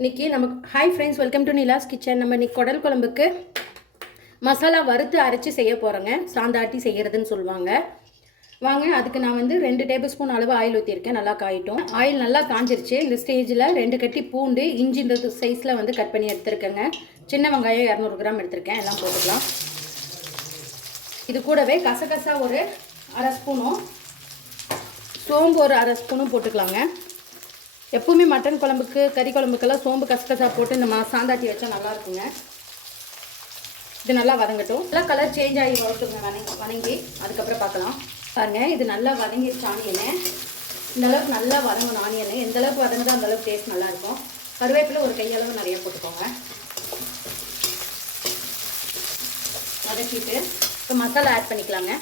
இன்றைக்கி நமக்கு hi friends, welcome to Nila's kitchen. நம்ம இன்றைக்கி குடல் குழம்புக்கு மசாலா வறுத்து அரைச்சி செய்ய போகிறோங்க. சாந்தாட்டி செய்கிறதுன்னு சொல்லுவாங்க. வாங்க, அதுக்கு நான் வந்து 2 டேபிள் ஸ்பூன் அளவு ஆயில் ஊற்றிருக்கேன். நல்லா காயிட்டும். ஆயில் நல்லா காஞ்சிருச்சு. இந்த ஸ்டேஜில் 2 கட்டி பூண்டு, இஞ்சி இந்த சைஸில் வந்து கட் பண்ணி எடுத்துருக்கேங்க. சின்ன வெங்காயம் 200 கிராம் எடுத்திருக்கேன். எல்லாம் போட்டுக்கலாம். இது கூடவே கசகசா ஒரு அரை ஸ்பூனும், சோம்பு ஒரு அரை ஸ்பூனும் போட்டுக்கலாங்க. எப்பவுமே மட்டன் குழம்புக்கு, கறி குழம்புக்கெல்லாம் சோம்பு கசகசா போட்டு இந்த சாந்தாட்டி வச்சா நல்லா இருக்குங்க. இது நல்லா வதங்கட்டும். நல்லா கலர் சேஞ்ச் ஆகி வளர்த்துங்க. வதங்கி அதுக்கப்புறம் பார்க்கலாம். பாருங்கள், இது நல்லா வதங்கிடுச்சு. ஆனியனு இந்த அளவுக்கு நல்லா வதங்கணும். ஆனியனு எந்த அளவுக்கு வதங்குதோ அந்த அளவுக்கு டேஸ்ட் நல்லாயிருக்கும். கருவேப்பிலை ஒரு கையளவு நிறைய போட்டுக்கோங்க. வதக்கிட்டு இப்போ மசாலா ஆட் பண்ணிக்கலாங்க.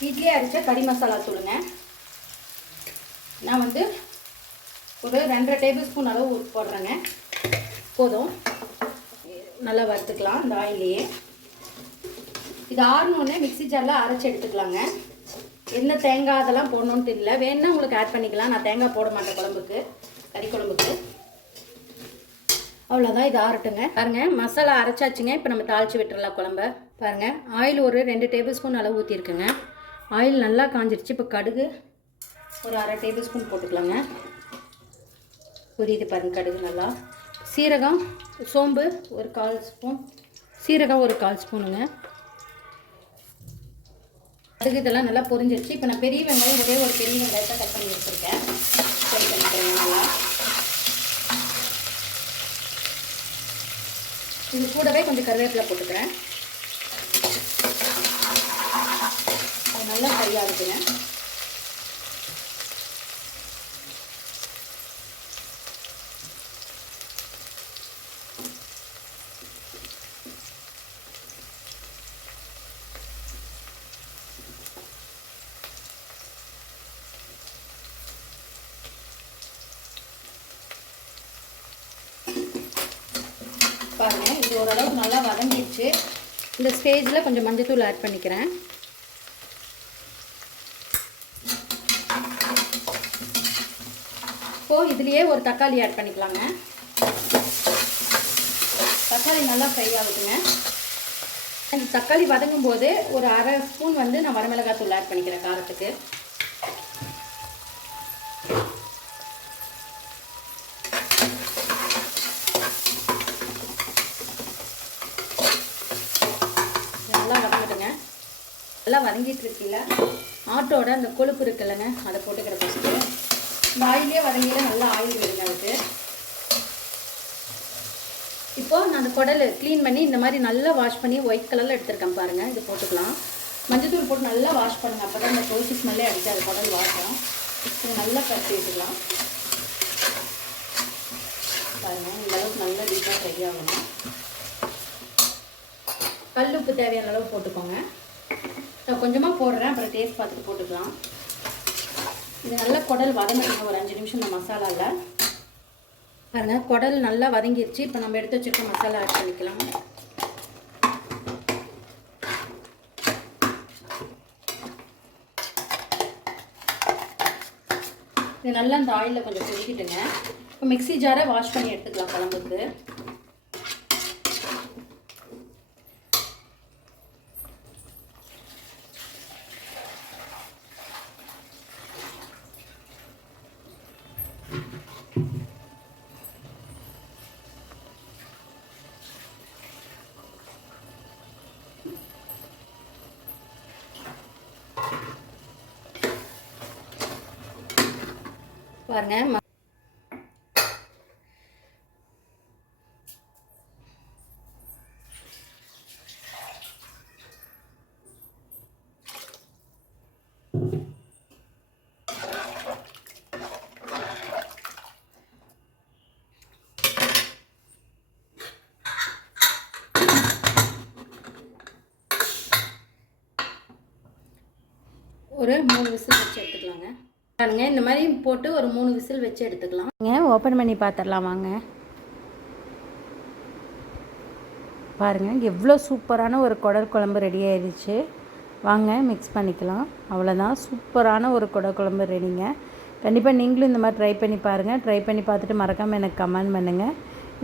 வீட்டிலே அரைச்ச கறி மசாலா தூளுங்க. நான் வந்து ஒரு 2.5 டேபிள் ஸ்பூன் அளவு போடுறேங்க. போதும். நல்லா வறுத்துக்கலாம் இந்த ஆயிலையே. இது ஆறணுன்னே மிக்ஸி ஜாரில் அரைச்சி எடுத்துக்கலாங்க. என்ன தேங்காய் அதெல்லாம் போடணுன்ட்டு இல்லை. வேணுன்னா உங்களுக்கு ஆட் பண்ணிக்கலாம். நான் தேங்காய் போட மாட்டேன் குழம்புக்கு, கறி குழம்புக்கு. அவ்வளோதான். இது ஆறட்டுங்க. பாருங்கள், மசாலா அரைச்சாச்சுங்க. இப்போ நம்ம தாளித்து விட்டுறலாம் குழம்ப. பாருங்கள், ஆயில் ஒரு 2 டேபிள் ஸ்பூன் அளவு ஊற்றிருக்குங்க. ஆயில் நல்லா காஞ்சிருச்சு. இப்போ கடுகு ஒரு அரை டேபிள் ஸ்பூன் போட்டுக்கலாங்க. புரியுது பாருங்கள், கடுகு நல்லா. சீரகம், சோம்பு ஒரு 1/4 ஸ்பூன், சீரகம் ஒரு 1/4 ஸ்பூனுங்க. கடுகு இதெல்லாம் நல்லா பொரிஞ்சிருச்சு. இப்போ நான் பெரிய வெங்காயம் ஒரே ஒரு பெரிய வெங்காயத்தை கட் பண்ணி வச்சுருக்கேன். ஃப்ரை பண்ணிக்கிறேன் நல்லா. இது கூடவே கொஞ்சம் கருவேப்பிலை போட்டுக்கிறேன். நல்லா ஃப்ரை ஆகுதுங்க. பாருங்க, இது ஓரளவுக்கு நல்லா வதங்கிடுச்சு. இந்த ஸ்டேஜில் கொஞ்சம் மஞ்சத்தூள் ஆட் பண்ணிக்கிறேன். இப்போது இதுலேயே ஒரு தக்காளி ஆட் பண்ணிக்கலாங்க. தக்காளி நல்லா ஃப்ரை ஆகுதுங்க. இந்த தக்காளி வதங்கும் போது ஒரு அரை ஸ்பூன் வந்து நான் வரமிளகாய் தூள் ஆட் பண்ணிக்கிறேன் காரத்துக்கு. நல்லா வதங்கிடுங்க. நல்லா வதங்கிட்டு இருக்குல்ல, ஆட்டோட அந்த கொழுப்பு இருக்குல்லங்க, அதை போட்டுக்கிற ஃபஸ்ட்டு. இந்த ஆயிலே வதங்கியில் நல்லா ஆயில் விடுங்க அதுக்கு. இப்போது நான் அந்த குடல் க்ளீன் பண்ணி இந்த மாதிரி நல்லா வாஷ் பண்ணி ஒயிட் கலரில் எடுத்துருக்கேன் பாருங்கள். இது போட்டுக்கலாம். மஞ்சத்தூள் போட்டு நல்லா வாஷ் பண்ணுங்கள். அப்போ தான் இந்த கோச்சி ஸ்மெல்லே அடிச்சு அது குடல் வாஷம். இது நல்லா கட்டி விட்டுக்கலாம். பாருங்கள், இந்த அளவுக்கு நல்லா டீப்பாக ஃப்ரை ஆகணும். கல் உப்பு தேவையான அளவு போட்டுக்கோங்க. நான் கொஞ்சமாக போடுறேன், அப்புறம் டேஸ்ட் பார்த்துட்டு போட்டுக்கலாம். இது நல்லா குடல் வதங்கிடுங்க ஒரு 5 நிமிஷம் இந்த மசாலாவில். பாருங்கள், குடல் நல்லா வதங்கிடுச்சு. இப்போ நம்ம எடுத்து வச்சுருக்க மசாலா ஆட் பண்ணிக்கலாம். இது நல்லா இந்த ஆயிலில் கொஞ்சம் கொதிக்கிட்டுங்க. இப்போ மிக்ஸி ஜாரை வாஷ் பண்ணி எடுத்துக்கலாம் குழம்புக்கு. பாருங்க, ஒரு 3 விசில் வச்சு எடுத்துக்கலாங்க. பாருங்க, இந்த மாதிரி போட்டு ஒரு 3 விசில் வச்சு எடுத்துக்கலாம். ஓப்பன் பண்ணி பார்த்துடலாம் வாங்க. பாருங்கள், எவ்வளோ சூப்பரான ஒரு குடல் குழம்பு ரெடி ஆயிடுச்சு. வாங்க மிக்ஸ் பண்ணிக்கலாம். அவ்வளோதான், சூப்பரான ஒரு கொடை குழம்பு ரெடிங்க. கண்டிப்பாக நீங்களும் இந்த மாதிரி ட்ரை பண்ணி பாருங்கள். ட்ரை பண்ணி பார்த்துட்டு மறக்காமல் எனக்கு கமெண்ட் பண்ணுங்கள்.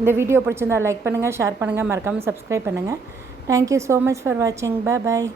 இந்த வீடியோ பிடிச்சிருந்தா லைக் பண்ணுங்கள், ஷேர் பண்ணுங்கள், மறக்காமல் சப்ஸ்கிரைப் பண்ணுங்கள். தேங்க்யூ ஸோ மச் ஃபார் வாட்சிங். பாய்.